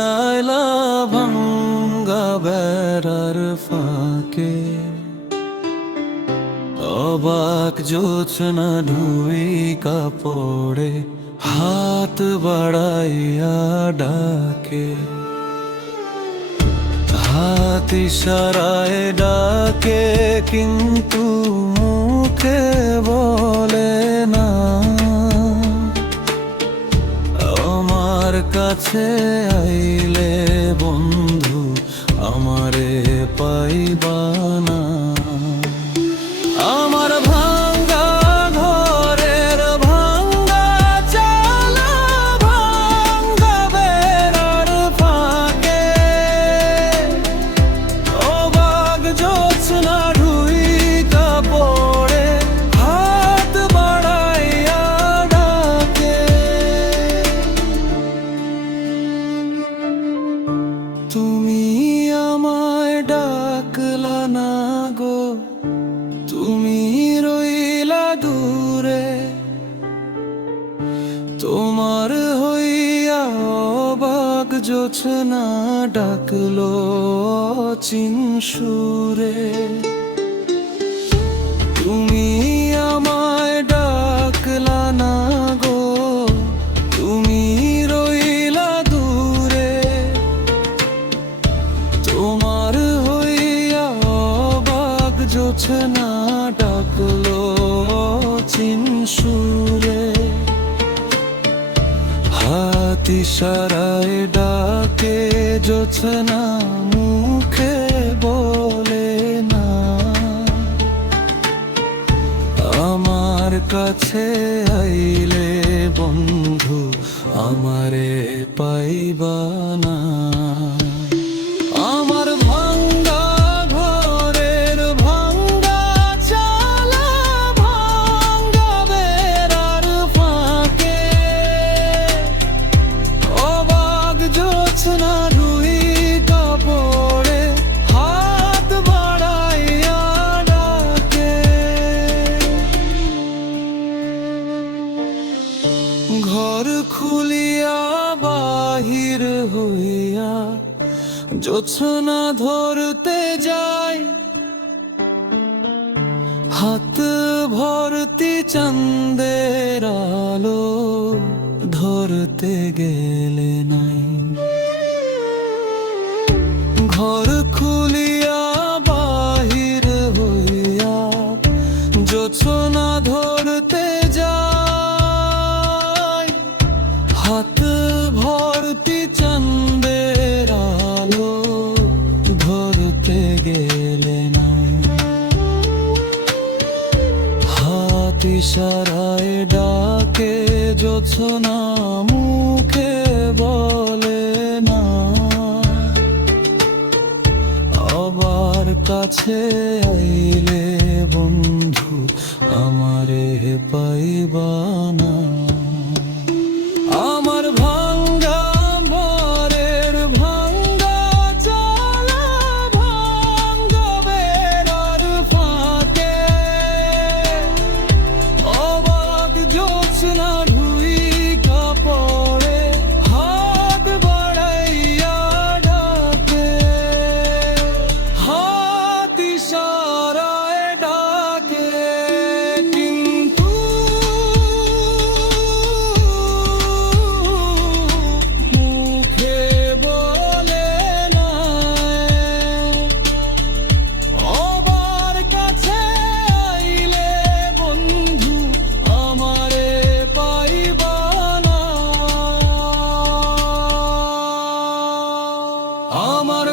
আয়লা ভাঙ্গা বেড়ার ফাঁকে, অবাক জোছনা ঢুই কাপড়ে হাত বাড়াইয়া ডাকে। হাত ইশারায় ডাকে কিন্তু মুখে বলে না। আমার কাছে আইলে বন্ধু আমারে পাইবা না। আমার ভাঙ্গা ঘরের ভাঙ্গা চালা ভাঙ্গা বেড়ার ফাঁকে, অবাক জোছনা ঢুই কাপড়ে হাত বাড়াইয়া ডাকে। তুমি আমায় ডাকলা না গো, তুমি রইলা দূরে। তোমার হইয়া অবাক জোছনা ডাকলো অচিন সুরে। তুমি আমায় ডাকলা না গো, তুমি রইলা দূরে। তোমার হইয়া অবাক জোছনা ডাকলো অচিন সুরে। হাত ইশারায় ডাকে জোছনা মুখে বলে না। আমার কাছে আইলে বন্ধু আমারে পাইবা না। আমার ভাঙ্গা ঘরের ভাঙ্গা চালা ভাঙ্গা বেড়ার ফাঁকে, অবাক জোছনা ঢুই কাপড়ে হাত বাড়াইয়া ডাকে। ঘর খুলিয়া বাহির হইয়া জোছনা ধরতে যায়, হাত ভর্তি চাঁদের আলো ধরতে গেলে নাই। ঘর খুলিয়া বাহির হইয়া জোছনা ধরতে যায়, হাত ভর্তি চাঁদের আলো ধরতে গেলে নাই। হাত ইশারায় ডাকে জোছনা মুখে বলে না। আবার কাছে আইলে বন্ধু আমারে পাইবা না। আমার ভাঙ্গা ঘরের ভাঙ্গা চালা ভাঙ্গা বেড়ার ফাঁকে, অবাক জোছনা ঢুই কাপড়ে হাত বাড়াইয়া ডাকে। হাত ইশারায় ডাকে কিন্তু মুখে বলে না। আবার কাছে আইলে বন্ধু আমারে পাইবা না। আমার